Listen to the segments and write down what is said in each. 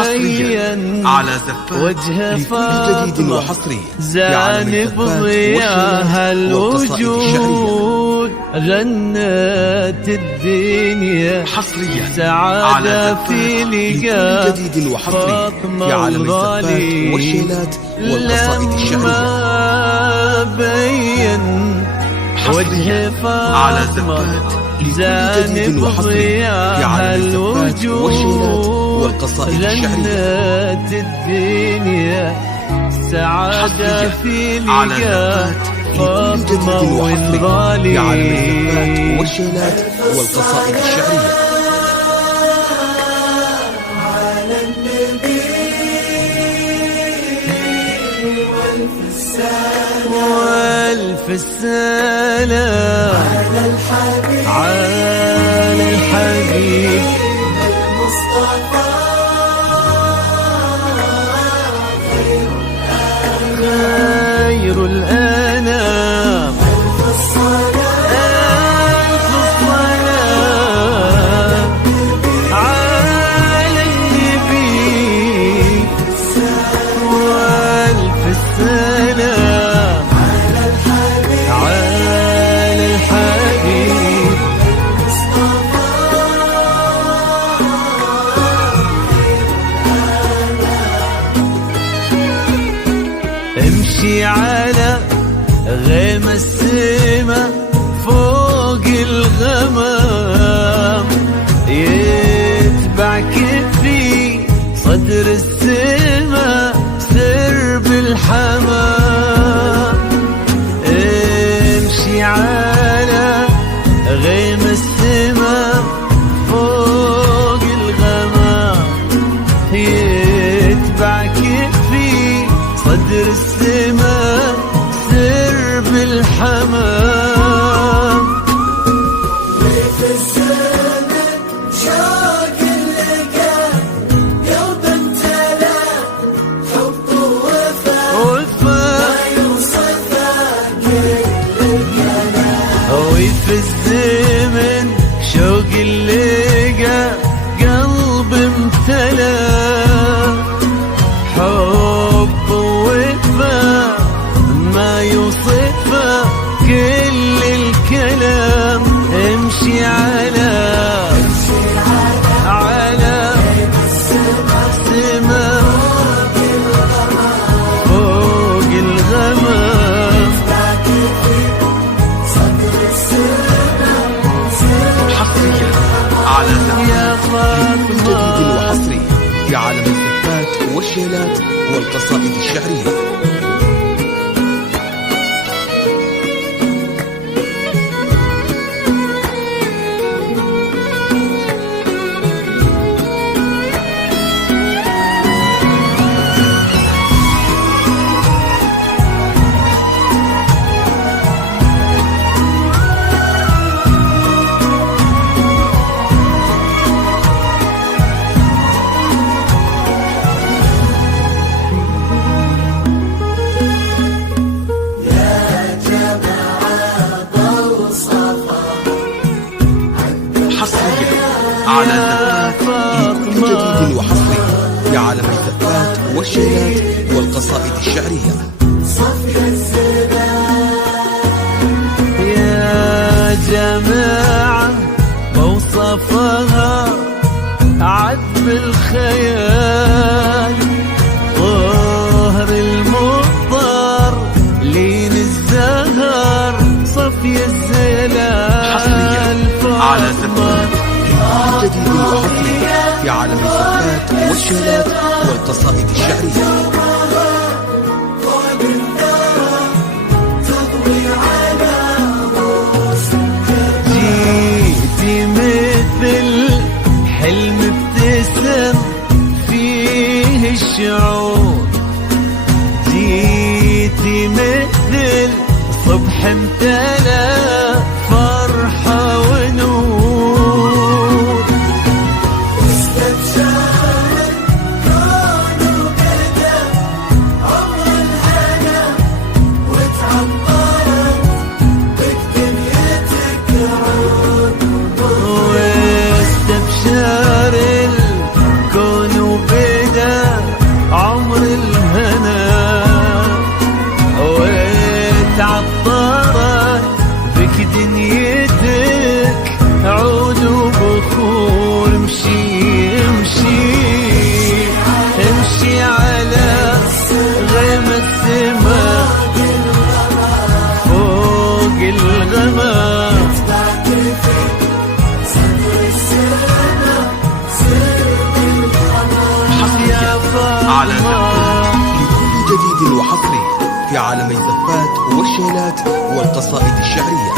حصريا على زفات وجه لكل جديد وحصري زان بضياها الوجود غنت الدنيا حصريا سعادة في لقاء جديد وحصري فاطمة في عالم الزفات والشيلات والقصائد الشعرية. بين وجه فاطمة زان بضياها الوجود والقصائد الشعرية. غنت الدنيا سعادة في لقاء فاطمة والغالي في عالم الزفات والشيلات والقصائد الشعرية. على النبي والف السلام على الحبيب المصطفى خير الأنام ألف الصلاة على النبي والف السلام على الحبيب امشي على غيم السما فوق الغمام يتبع كفي صدر السما سرب الحمام. امشي على غيم السما فوق الغمام يتبع كفي صدر السما سرب الحمام. وفي الزمن شوق اللقاء قلب امتلأ حب ووفاء ما يوصف كل الكلام. وفي الزمن شوق اللقا قلب امتلأ حب ووفاء ما يوصفه كل الكلام. امشي على السما فوق الغمام حصريا على يا زفات جديد فاطمة وحصري في عالم الزفات والشيلات والقصائد الشعرية. حصريا على زفات لكل جديد وحصري في عالم الزفات والشيلات والقصائد الشعرية. يا جماعة وصفها عذب الخيال طهر المضطر لين الزهر صفي الزلال. حصريا على زفات جديد وحصري في عالم الزفات والشيلات والقصائد الشعرية. جيتي مثل حلم ابتسم فيه الشعور جيتي مثل صبح امتلأ فرحة ونور. استبشر كون وبدا عمر الهنا وتعطرت بك دنيتك عود. واستبشر الكون وبدا دنيتك عود وبخور. امشي امشي امشي على غيم السماء فوق الغمام. يا على فاطمة لكل جديد وحصري في عالمي زفات والشيلات والقصائد الشعرية.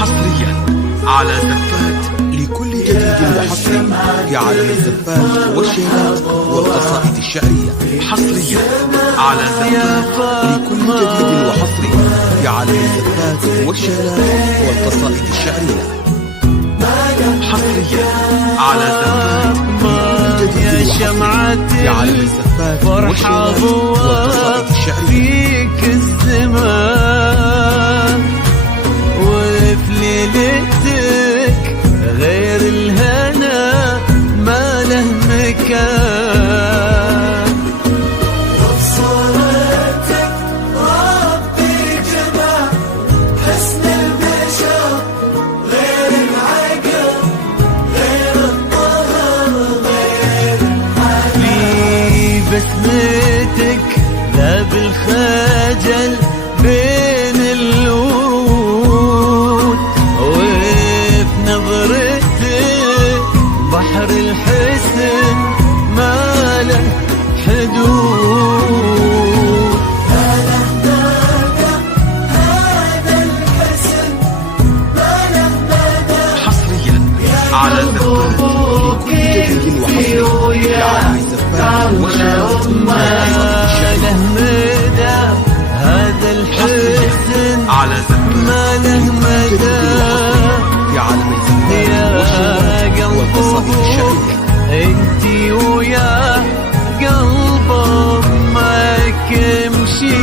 حصريا على زفات لكل جديد وحصري في عالم الزفات والشيلات والقصائد الشعرية. حصريا على زفات لكل جديد وحصري في عالم الزفات والشيلات والقصائد الشعرية. حصريا على زفات يا شمعة في عالم الزفات فرحة والشيلات والقصائد ضوء الشعرية. فيك الزمان وفي ليلتك غير الهنا ما له مكان. وبصورتك ربي جمع حسن البشر غير العقل غير الطهر غير في بسمتك لا بالخجل بين الورود وفي نظرتك بحر الحسن ما له حدود. هذا الحسن ما له مدى. حصريا على زفات لكل جديد وحصري في عالم الزفات والشيلات والقصائد الشعرية. له مدى هذا الحسن على زفات ما له مدى. في عالم الزفات يا والشيلات والقصائد الشعرية. انتي ويا قلب امك امشي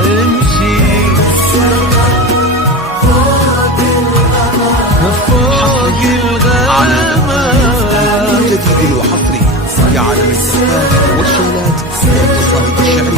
امشي فوق على الغمام. كل جديد وحصري في عالم الزفات والشيلات والقصائد الشعرية.